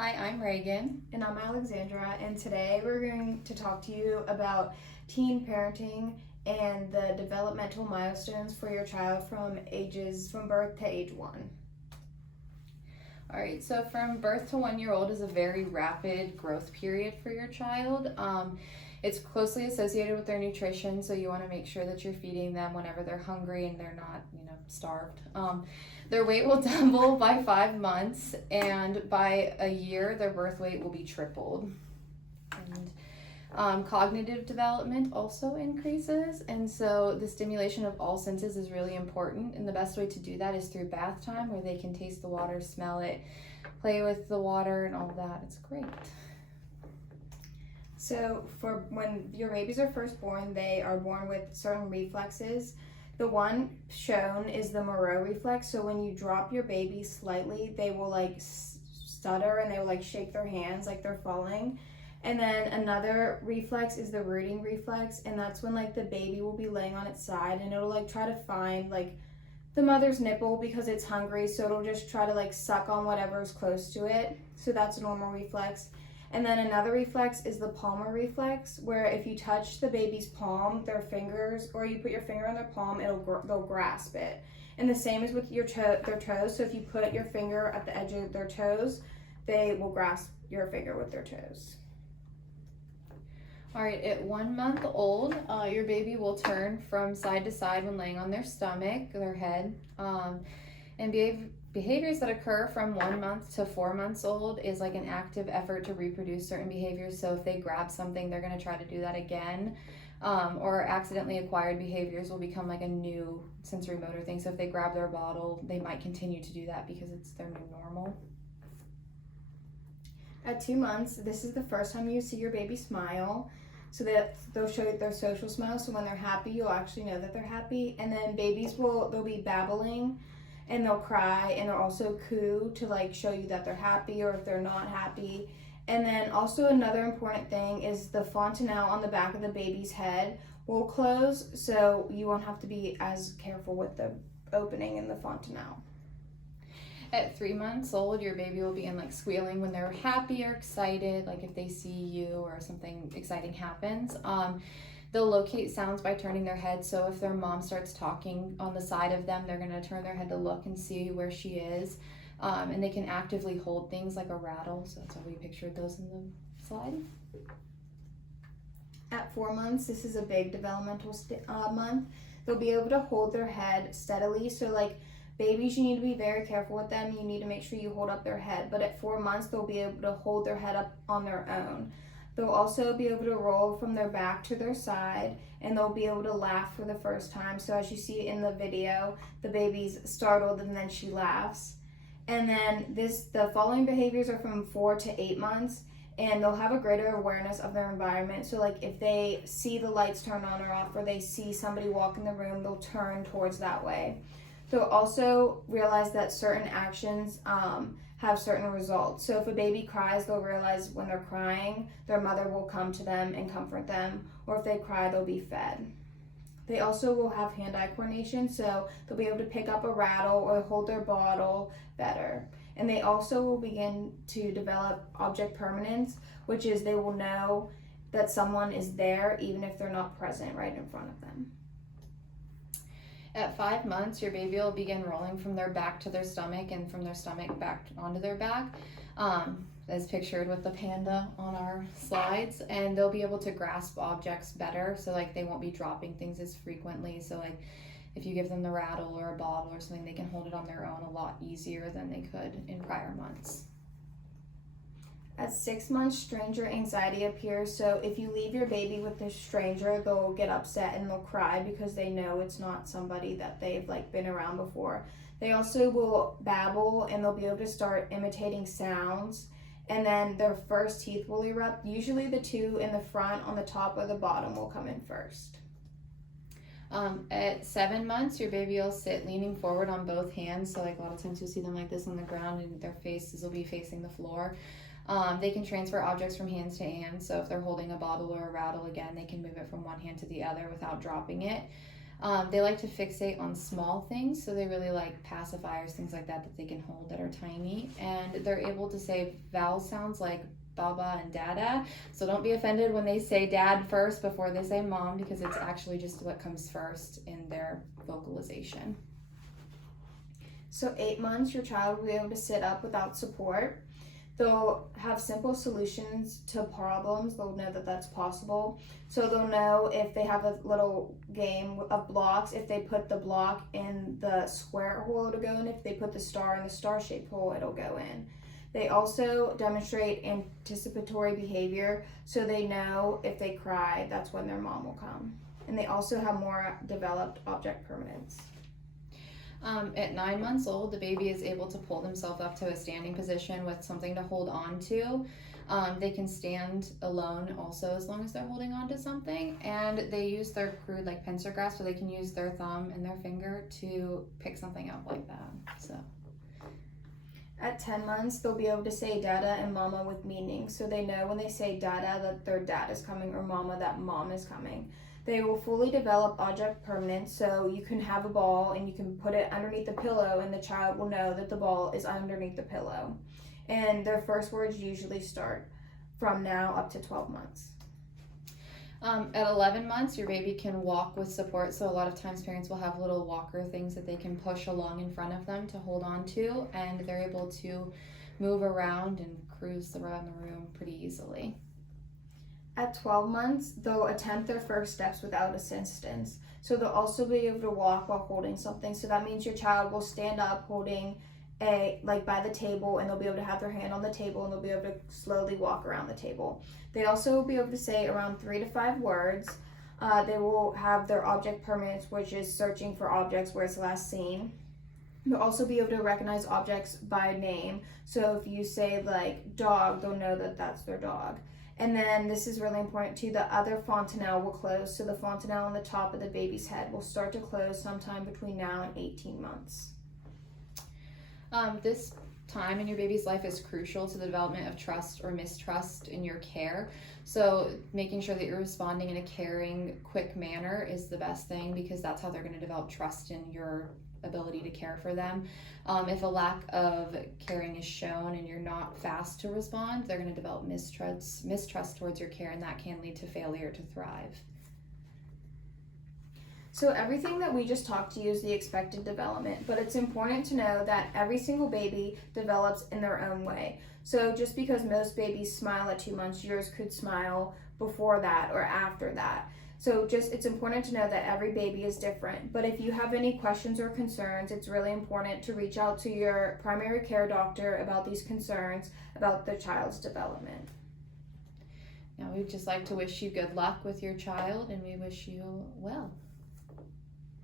Hi, I'm Reagan. And I'm Alexandra, and today we're going to talk to you about teen parenting and the developmental milestones for your child from birth to age 1. All right, so from birth to 1 year old is a very rapid growth period for your child. It's closely associated with their nutrition, so you want to make sure that you're feeding them whenever they're hungry and they're not, starved. Their weight will double by 5 months, and by a year, their birth weight will be tripled. And cognitive development also increases, and so the stimulation of all senses is really important. And the best way to do that is through bath time, where they can taste the water, smell it, play with the water, and all that. It's great. So, for when your babies are first born, they are born with certain reflexes. The one shown is the Moreau reflex. So, when you drop your baby slightly, they will stutter and they will shake their hands like they're falling. And then another reflex is the rooting reflex, and that's when the baby will be laying on its side and it'll try to find the mother's nipple because it's hungry, so it'll just try to suck on whatever is close to it. So that's a normal reflex. And then another reflex is the palmar reflex, where if you touch the baby's palm, their fingers, or you put your finger on their palm, they'll grasp it. And the same is with their toes. So if you put your finger at the edge of their toes, they will grasp your finger with their toes. All right, at 1 month old, your baby will turn from side to side when laying on their stomach, their head. And behaviors that occur from 1 month to 4 months old is an active effort to reproduce certain behaviors. So if they grab something, they're going to try to do that again. Or accidentally acquired behaviors will become a new sensory motor thing. So if they grab their bottle, they might continue to do that because it's their new normal. At 2 months, this is the first time you see your baby smile. So that they'll show you their social smile. So when they're happy, you'll actually know that they're happy. And then babies they'll be babbling and they'll cry, and they'll also coo to show you that they're happy or if they're not happy. And then also another important thing is the fontanelle on the back of the baby's head will close, so you won't have to be as careful with the opening in the fontanelle. At 3 months old, your baby will begin squealing when they're happy or excited, if they see you or something exciting happens. They'll locate sounds by turning their head. So if their mom starts talking on the side of them, they're going to turn their head to look and see where she is. And they can actively hold things like a rattle. So that's how we pictured those in the slide. At 4 months, this is a big developmental month. They'll be able to hold their head steadily. So babies, you need to be very careful with them. You need to make sure you hold up their head. But at 4 months, they'll be able to hold their head up on their own. They'll also be able to roll from their back to their side, and they'll be able to laugh for the first time. So as you see in the video, the baby's startled and then she laughs. And then the following behaviors are from 4 to 8 months, and they'll have a greater awareness of their environment. So if they see the lights turn on or off, or they see somebody walk in the room, they'll turn towards that way. They'll also realize that certain actions have certain results. So if a baby cries, they'll realize when they're crying, their mother will come to them and comfort them, or if they cry, they'll be fed. They also will have hand-eye coordination, so they'll be able to pick up a rattle or hold their bottle better. And they also will begin to develop object permanence, which is they will know that someone is there even if they're not present right in front of them. At 5 months, your baby will begin rolling from their back to their stomach and from their stomach back onto their back, as pictured with the panda on our slides. And they'll be able to grasp objects better, so they won't be dropping things as frequently. So if you give them the rattle or a bottle or something, they can hold it on their own a lot easier than they could in prior months. At 6 months, stranger anxiety appears. So if you leave your baby with this stranger, they'll get upset and they'll cry because they know it's not somebody that they've been around before. They also will babble and they'll be able to start imitating sounds. And then their first teeth will erupt. Usually the two in the front, on the top or the bottom, will come in first. At 7 months, your baby will sit leaning forward on both hands. So a lot of times you'll see them like this on the ground, and their faces will be facing the floor. They can transfer objects from hands to hands. So if they're holding a bottle or a rattle, again, they can move it from one hand to the other without dropping it. They like to fixate on small things, so they really like pacifiers, things like that they can hold that are tiny. And they're able to say vowel sounds like baba and dada. So don't be offended when they say dad first before they say mom, because it's actually just what comes first in their vocalization. So 8 months, your child will be able to sit up without support. They'll have simple solutions to problems. They'll know that that's possible. So they'll know if they have a little game of blocks, if they put the block in the square hole, it'll go in. If they put the star in the star-shaped hole, it'll go in. They also demonstrate anticipatory behavior, so they know if they cry, that's when their mom will come. And they also have more developed object permanence. At 9 months old, the baby is able to pull themselves up to a standing position with something to hold on to. They can stand alone also as long as they're holding on to something, and they use their crude like pincer grasp, so they can use their thumb and their finger to pick something up like that. So at 10 months, they'll be able to say dada and mama with meaning, so they know when they say dada that their dad is coming, or mama that mom is coming. They will fully develop object permanence, so you can have a ball and you can put it underneath the pillow and the child will know that the ball is underneath the pillow. And their first words usually start from now up to 12 months. At 11 months, your baby can walk with support, so a lot of times parents will have little walker things that they can push along in front of them to hold on to, and they're able to move around and cruise around the room pretty easily. At 12 months, they'll attempt their first steps without assistance. So they'll also be able to walk while holding something. So that means your child will stand up holding by the table, and they'll be able to have their hand on the table, and they'll be able to slowly walk around the table. They also will be able to say around 3 to 5 words. They will have their object permanence, which is searching for objects where it's last seen. They'll also be able to recognize objects by name. So if you say like dog, they'll know that that's their dog. And then this is really important too, the other fontanelle will close. So the fontanelle on the top of the baby's head will start to close sometime between now and 18 months. This time in your baby's life is crucial to the development of trust or mistrust in your care. So making sure that you're responding in a caring, quick manner is the best thing, because that's how they're going to develop trust in your ability to care for them. If a lack of caring is shown and you're not fast to respond, they're going to develop mistrust towards your care, and that can lead to failure to thrive. So everything that we just talked to you is the expected development, but it's important to know that every single baby develops in their own way. So just because most babies smile at 2 months, yours could smile before that or after that. So it's important to know that every baby is different. But if you have any questions or concerns, it's really important to reach out to your primary care doctor about these concerns about the child's development. Now, we'd just like to wish you good luck with your child, and we wish you well.